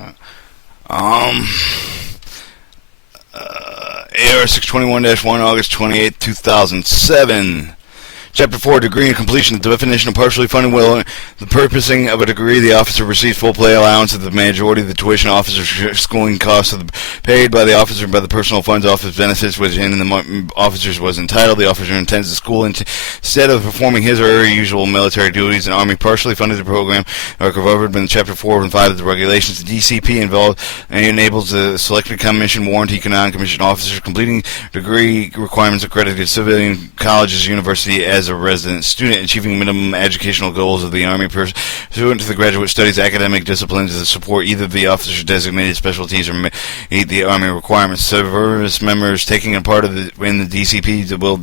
Um, AR 621-1, August 28th, 2007. Chapter 4, Degree and Completion. The definition of partially funded will. The purposing of a degree, the officer receives full pay allowance of the majority of the tuition officer's schooling costs paid by the officer by the personal funds office benefits which in the officer was entitled. The officer intends the school instead of performing his or her usual military duties. An Army partially funded the program are covered in Chapter 4 and 5 of the regulations. The DCP involved and enables the selected commission warranty non-commissioned officers completing degree requirements accredited civilian colleges, university as a resident student, achieving minimum educational goals of the Army pursuant to the graduate studies academic disciplines that support either the officer's designated specialties or meet the Army requirements. Service members taking a part in the DCP will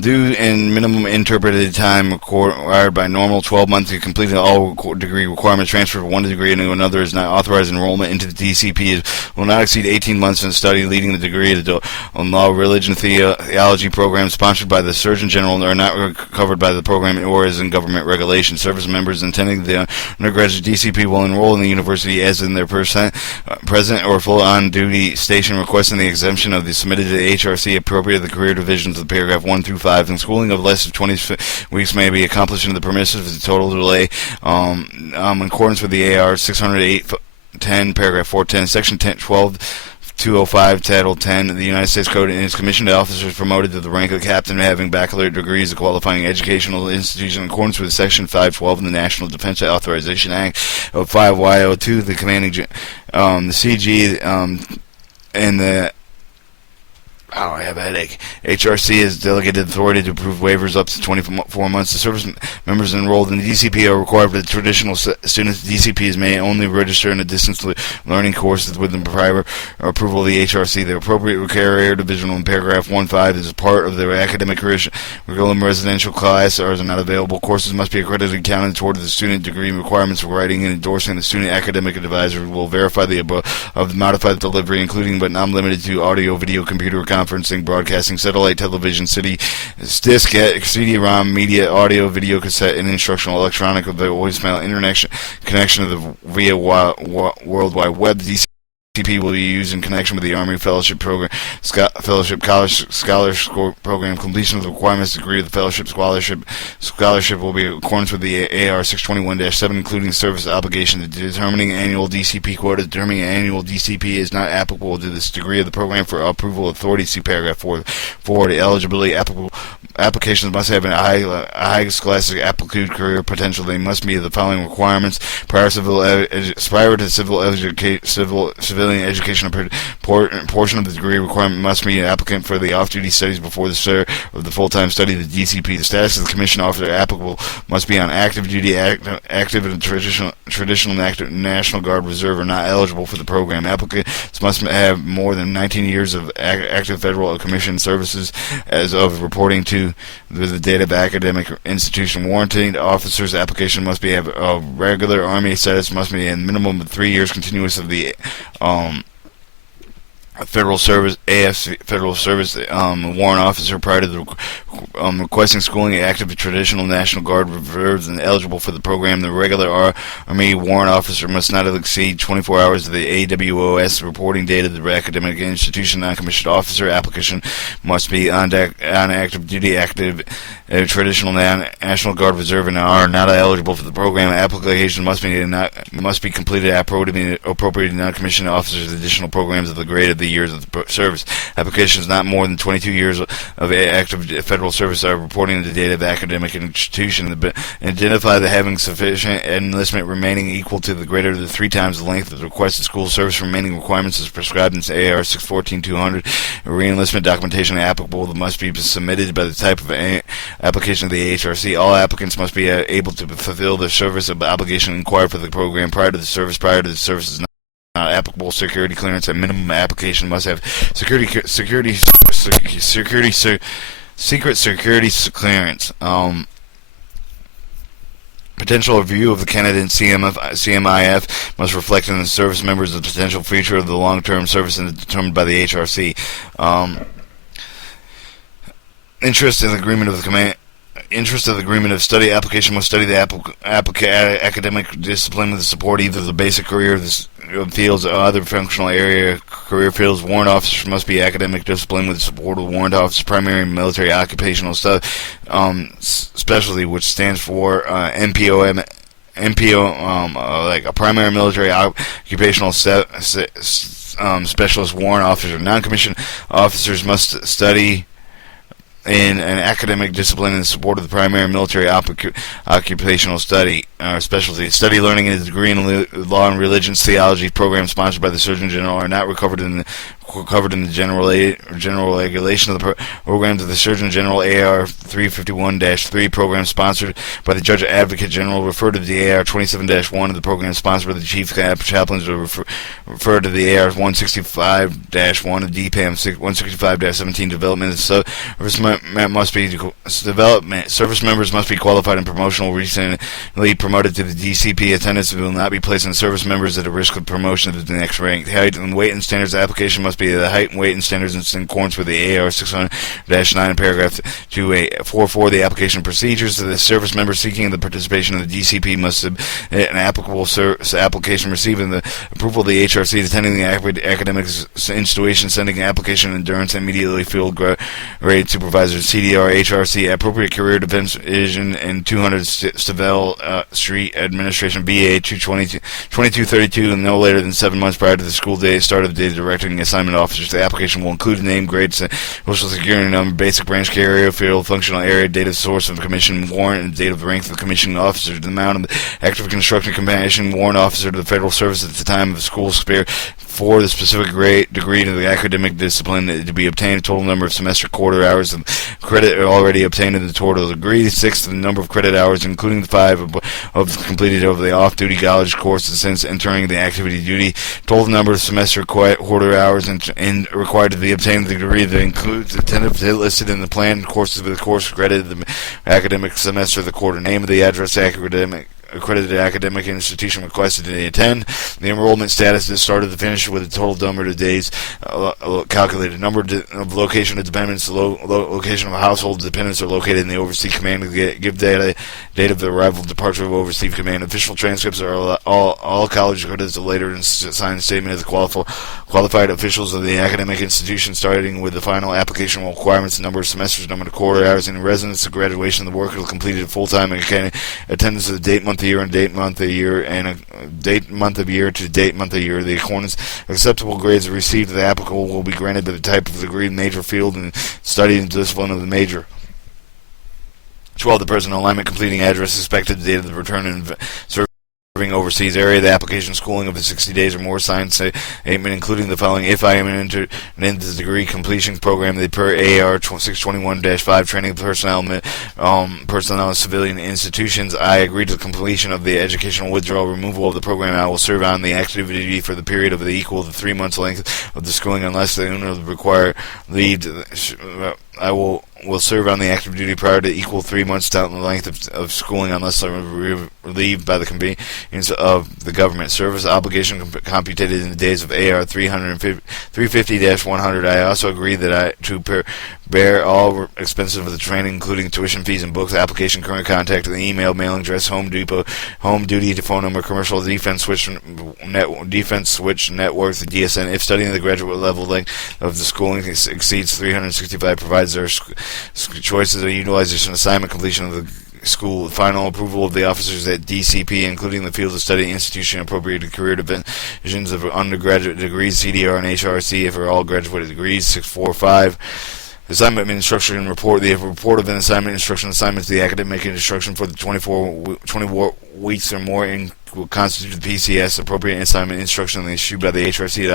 do in minimum interpreted time required by normal 12 months to complete all degree requirements. Transfer from one degree into another is not authorized. Enrollment into the DCP will not exceed 18 months in study leading the degree on law, religion, theology programs sponsored by the Surgeon General are not covered by the program or as in government regulations. Service members attending the undergraduate DCP will enroll in the university as in their present or full on-duty station, requesting the exemption of the submitted to the HRC appropriate to the career divisions of paragraph 1 through 5. And schooling of less than 20 weeks may be accomplished in the permissive total delay in accordance with the AR 608-10, paragraph 410, section 12. 205, Title 10 of the United States Code, and is commissioned officers promoted to the rank of captain having baccalaureate degrees of qualifying educational institution in accordance with Section 512 of the National Defense Authorization Act of 5Y02, the commanding, the CG, and the I have a headache. HRC has delegated authority to approve waivers up to 24 months. The service members enrolled in the DCP are required for the traditional students. DCPs may only register in a distance learning courses with the prior approval of the HRC. The appropriate career division in paragraph 1.5 is a part of their academic curriculum. Residential class are not available. Courses must be accredited and counted toward the student degree requirements for writing and endorsing. The student academic advisor will verify the above of the modified delivery, including but not limited to audio, video, computer, conferencing, broadcasting, satellite television, disc, CD-ROM, media, audio, video, cassette, and instructional electronic with the voicemail internet connection of the via World Wide Web. The DCP will be used in connection with the Army Fellowship Program, Fellowship College Scholarship Program. Completion of the requirements degree of the Fellowship Scholarship will be in accordance with the AR 621-7, including service obligation. The determining annual DCP quota. Determining annual DCP is not applicable to this degree of the program for approval authority. See paragraph 4. The eligibility applications must have a high scholastic aptitude career potential. They must meet the following requirements: prior to civilian education. A portion of the degree requirement must be an applicant for the off-duty studies before the start of the full-time study of the DCP. The status of the commission officer applicable must be on active duty, active and traditional and active National Guard Reserve are not eligible for the program. Applicants must have more than 19 years of active federal commission services as of reporting to the date of academic institution. Warranted officers' application must have a regular Army status, must be a minimum of 3 years continuous of the Federal Service, Federal Service, warrant officer prior to the requesting schooling, active traditional National Guard reserves and eligible for the program. The regular Army warrant officer must not exceed 24 hours of the AWOS reporting date of the academic institution. Non-commissioned officer application must be on active duty, active traditional National Guard reserve and are not eligible for the program. Application must be completed appropriate non-commissioned officers additional programs of the grade of the years of the service. Applications not more than 22 years of active federal service are reporting the date of the academic institution. Identify the having sufficient enlistment remaining equal to the greater than 3 times the length of the requested school service. Remaining requirements as prescribed in AR 614-200. Re-enlistment documentation applicable that must be submitted by the type of application of the HRC. All applicants must be able to fulfill the service obligation required for the program prior to the service. Prior to the service is not applicable. Security clearance at minimum. Application must have secret security clearance. Potential review of the candidate CMIF must reflect in the service members the potential future of the long-term service and determined by the HRC. Interest in the agreement of the command. Interest of the agreement of study. Application must study the academic discipline with the support either the basic career fields, other functional area career fields. Warrant officers must be academic discipline with the support of the warrant officer's primary military occupational specialty, which stands for MPOM. Like a primary military occupational specialist warrant officer. Non-commissioned officers must study in an academic discipline in support of the primary military occupational specialty. Study learning and a degree in law and religion theology program sponsored by the Surgeon General are not covered in the general regulation of the programs of the Surgeon General. AR 351-3 program sponsored by the Judge Advocate General refer to the AR 27-1 of the program sponsored by the Chief Chaplains refer to the AR 165-1 of DPAM 165-17 development. Service members must be qualified and promotional. Recently promoted to the DCP attendants will not be placed on service members at a risk of promotion to the next rank. The height and weight and standards application must be the height and weight and standards in accordance with the AR 600-9 paragraph 244. The application procedures. The service member seeking the participation of the DCP must submit an applicable application receiving the approval of the HRC, attending the academic institution, sending an application endurance immediately field grade supervisor, CDR, HRC, appropriate career division, and 200 Savelle Street Administration, BA 2232, and no later than 7 months prior to the school day start of the day directing assignment officers. The application will include a name, grade, social security number, basic branch carrier, field, functional area, date of source of commission, warrant, and date of the rank of the commissioning officer. The amount of active construction commission warrant officer to the federal service at the time of the school spare for the specific degree to the academic discipline to be obtained. Total number of semester quarter hours of credit already obtained in the total degree. 6, the number of credit hours, including the 5 of completed over the off-duty college courses since entering the activity duty. Total number of semester quarter hours and required to be obtained the degree that includes the tentative listed in the plan courses with the course credit the academic semester, the quarter, name of the address, accredited academic institution requested to attend. The enrollment status is started to finish with a total number of days calculated. Number of location of dependents, location of household dependents are located in the overseas command. Give date of the arrival, departure of overseas command. Official transcripts are all college credits later and signed statement of the qualified officials of the academic institution, starting with the final application requirements, number of semesters, number of quarter hours in residence, the graduation of the worker completed full-time attendance of the date, month, year, and date, month, a year, and a date, month of year to date, month, a year. The accordance acceptable grades received to the applicable will be granted by the type of degree, major field, and study and discipline of the major. 12. The person in alignment completing address expected the date of the return and serving overseas area. The application schooling of 60 days or more signed statement including the following: if I am entered into the degree completion program, the per AR 621-5 training personnel civilian institutions, I agree to the completion of the educational withdrawal removal of the program. I will serve on the activity for the period of the equal to 3 months length of the schooling unless the owner require leave. I will serve on the active duty prior to equal 3 months down the length of schooling unless relieved by the convenience of the government. Service obligation computed in the days of AR 350-100. I also agree that bear all expenses of the training, including tuition fees and books, application, current contact, the email, mailing address, home duty, phone number, commercial defense switch network, the DSN. If studying the graduate level length of the schooling exceeds 365, provides their choices of utilization, assignment, completion of the school, final approval of the officers at DCP, including the field of study, institution, appropriate career divisions of undergraduate degrees, CDR and HRC, if are all graduate degrees. 645. Assignment instruction report. The report of an assignment assignment to the academic instruction for the 24 weeks or more will constitute the PCS appropriate assignment instruction issued by the HRC.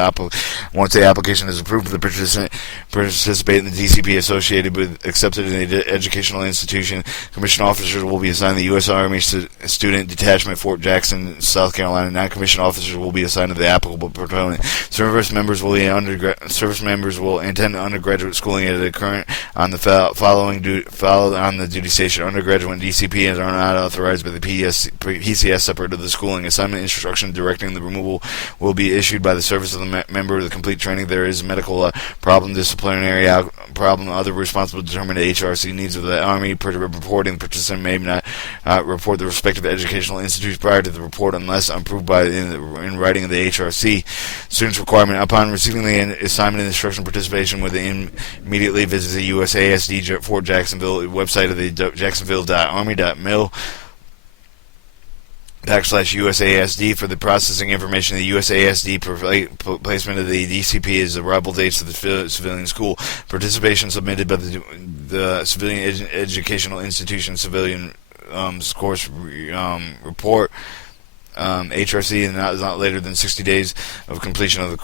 Once the application is approved, the participate in the DCP associated with accepted in the educational institution. Commissioned officers will be assigned to the U.S. Army Student Detachment, Fort Jackson, South Carolina. Non-commissioned officers will be assigned to the applicable battalion. Service members will attend undergraduate schooling at the current on the following on the duty station. Undergraduate and DCP are not authorized by the PCS separate of the school schooling. Assignment instruction directing the removal will be issued by the service of the member of the complete training. There is a medical problem, disciplinary problem, other responsible to determine the HRC needs of the Army. Reporting the participant may not report the respective educational institutes prior to the report unless approved by in writing of the HRC. Students' requirement: upon receiving the assignment and instruction, participation with immediately visit the USASD Fort Jacksonville website of the jacksonville.army.mil /USASD for the processing information. The USASD placement of the DCP is the arrival dates of the civilian school. Participation submitted by the civilian educational institution civilian course report. HRC is not later than 60 days of completion of the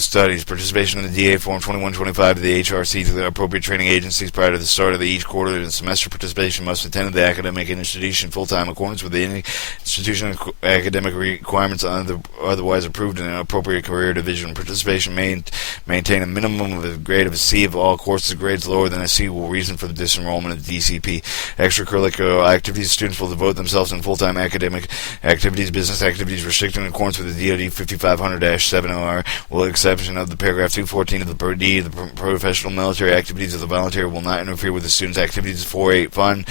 studies. Participation in the DA Form 2125 of the HRC to the appropriate training agencies prior to the start of each quarter and semester. Participation must attend the academic institution full-time in accordance with the institution academic requirements otherwise approved in an appropriate career division. Participation may maintain a minimum of a grade of a C of all courses. Grades lower than a C will reason for the disenrollment of the DCP. Extracurricular activities: students will devote themselves in full-time academic activities. Business activities restricted in accordance with the DoD 5500-7OR, with exception of the paragraph 214 of the D. The professional military activities of the volunteer will not interfere with the student's activities. 4.8 Fund.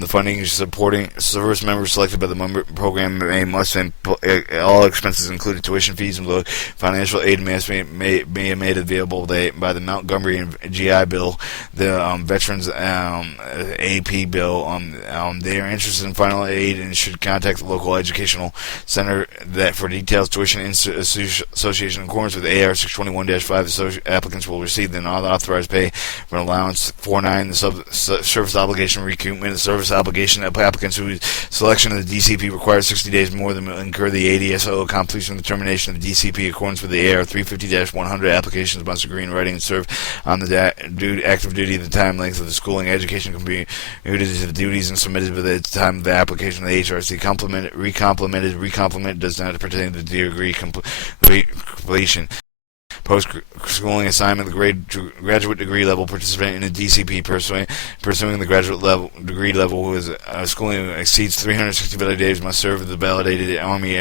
The funding supporting service members selected by the program must all expenses, including tuition fees and financial aid, may be made available by the Montgomery and GI Bill, the Veterans AP Bill. They are interested in final aid and should contact the local educational center for details. Tuition association in accordance with AR 621-5. The applicants will receive the unauthorized pay for an allowance. 4.9 The service obligation recoupment. Service obligation of applicants whose selection of the DCP requires 60 days more than incur the ADSO. Completion and termination of the DCP in accordance with the AR 350-100. Applications must agree in writing and serve on the active duty at the time length of the schooling. Education can be commuted to the duties and submitted at the time of the application of the HRC. Recomplemented does not pertain to the degree completion. Post-schooling assignment: the graduate degree level participant in a DCP pursuing the graduate level degree level who is schooling exceeds 365 days must serve the validated Army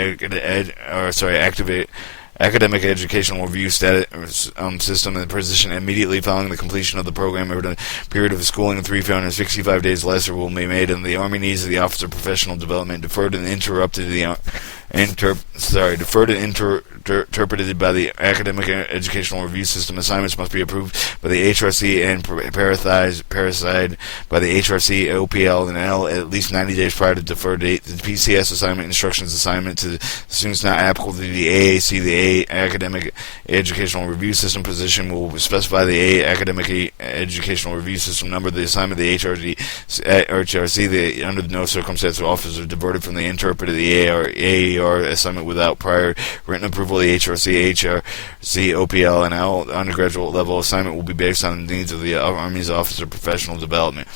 academic educational review system in the position immediately following the completion of the program. Over the period of schooling, 365 days lesser will be made, and the Army needs of the officer professional development deferred and interrupted interpreted by the academic educational review system. Assignments must be approved by the HRC and parasite by the HRC, OPL, and L at least 90 days prior to deferred date. The PCS assignment instructions assignment to students not applicable to the AAC, the academic educational review system position will specify the academic educational review system number. The assignment of the HRC, under no circumstance will officers diverted from the interpreter of the AER assignment without prior written approval of the HRC, OPL, and L. The undergraduate level assignment will be based on the needs of the Army's Officer Professional Development.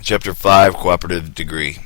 Chapter 5, Cooperative Degree.